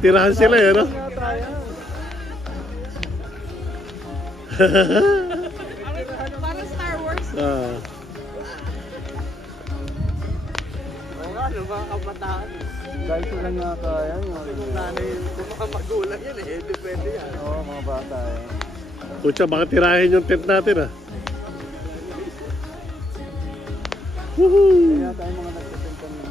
Tirahan sila eh, no? Parang Star Wars. Oo nga, no, mga kabataan. Dahil ko lang nga kaya yun. Kung nanay, kung mga magulang yan eh, depende yan. Oo, mga bata eh. Kutsa, baka tirahin yung tent natin ah. Woohoo! Kaya tayo mga nagsisintan ng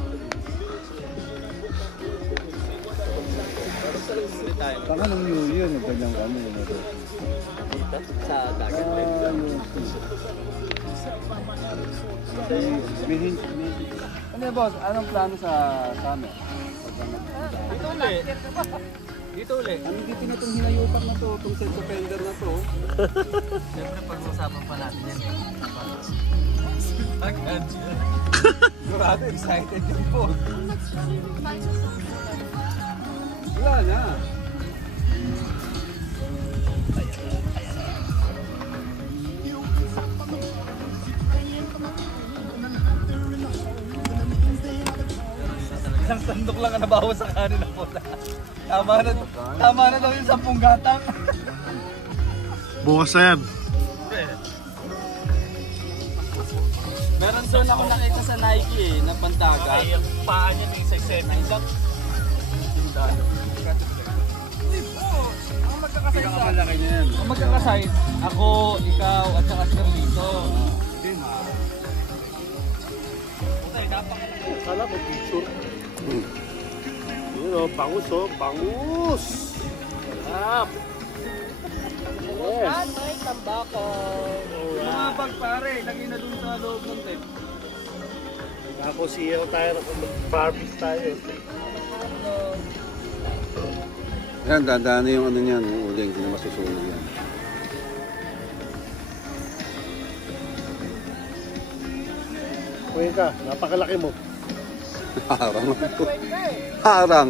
Baka nung New Year, nagkanyang kami. Sa dagat. Ano boss, anong plano sa amin? Dito ulit. Dito ulit. Ano dito na itong hinayupak na to, itong set offender na to? Siyempre pag-usapan pa natin yan eh. Agad. Sigurado, excited din po. Wala na. Isang sandok lang ang nabawas sa kanin na pula. Tama na daw yung 10 gatang. Bukas na yan. Meron doon ako nakita sa Nike eh, na pandagat. Ay, yung paa niya may 6-7 lang. Tindalo. Hindi po. Ang magkakasay sa Malaki niya yan. Ang magkakasay, ako, ikaw, at saka si Carlito. Hindi ma. Okay, napakalaki. Kala mo picture. Yun o, bangus o, bangus! Sarap! Yes! May tambako. Mga bag pare, lagay na dun sa loob ng tent. Ako siyaw tayo, barbie tayo. Yan, dadaan na yung ano niyan, yung uling, hindi na masusunog yan. Kuya ka, napakalaki mo. Harang. Harang.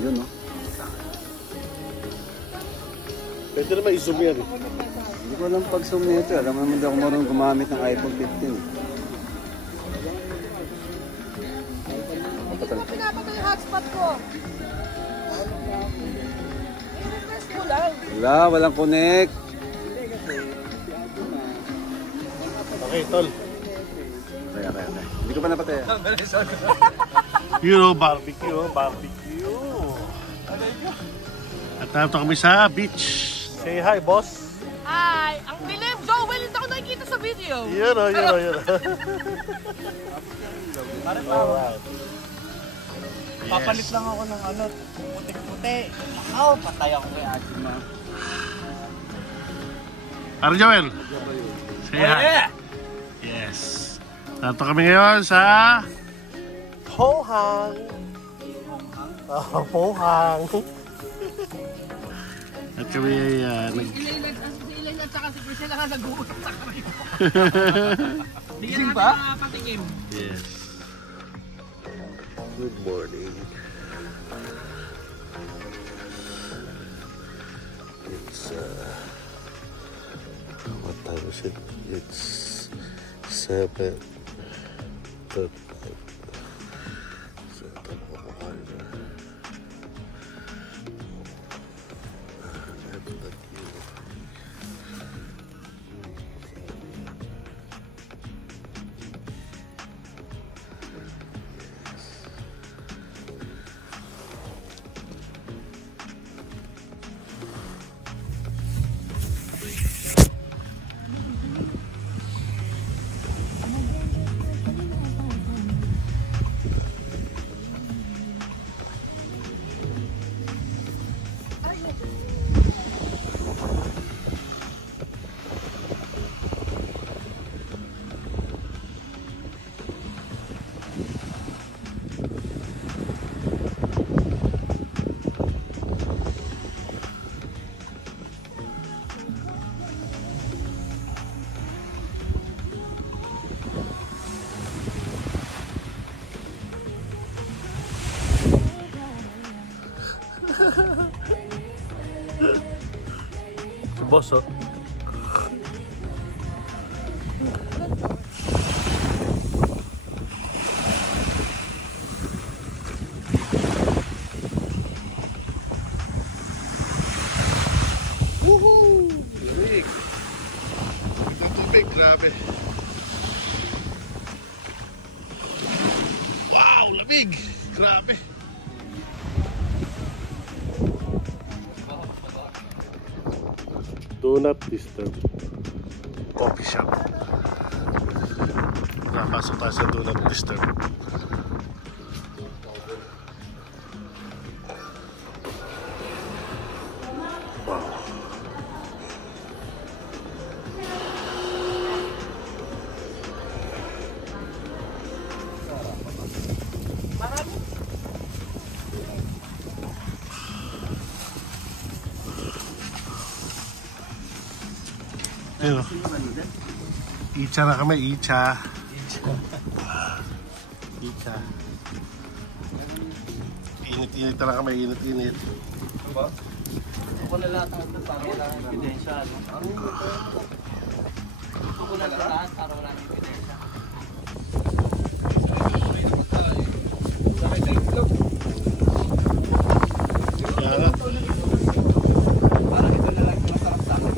Yun no. Pwede naman i-zoom yan eh. Hindi ko alam pag-zoom nito. Alam mo naman hindi ako marunong gumamit ng iPhone 15. Hindi mo pinapatay yung hotspot ko. I-request mo lang. Wala, walang connect. Okay, tol. Kaya. Hindi ko pa napatay. You know, barbecue, barbecue. At narito kami sa beach. Say hi, boss. Hi! Ang dilim! Joel, hindi ako nakikita sa video. Yun o, yun o, yun o. Alright. Papalit lang ako ng ano, putik-puti. Nakaw, patay ako kay Ajima. Ano, Joel? Say hi. Yes. Narito kami ngayon sa Pohang. Oh, Pohang. At kami ay Ilan at saka si Priscilla nga nag-uusap sa kami. Gising ba? Patikim. Yes. Good morning. It's what time is it? It's 7:00. Boss, oh. Do not disturb. Coffee shop. Napasok tayo sa do not disturb. Wow. Ayun. Icha na kami, Icha. Icha. Init-init na lang kami, init-init. Ako na lahat ang ito para wala ng ebidensya. Ako na lahat para wala ng ebidensya. Parang ito na lang yung masarap sa akin.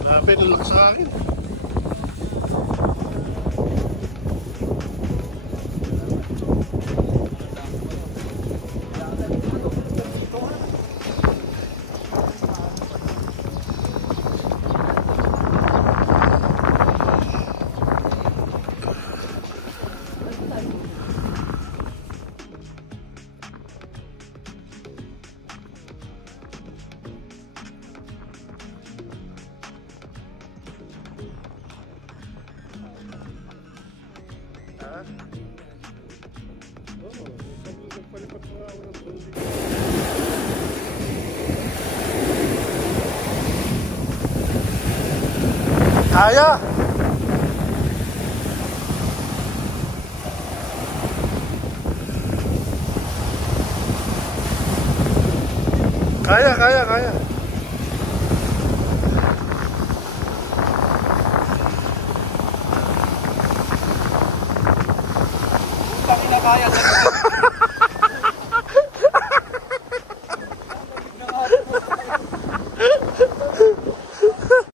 Grabe, nalak sa akin. Kaya! Kaya! Kaya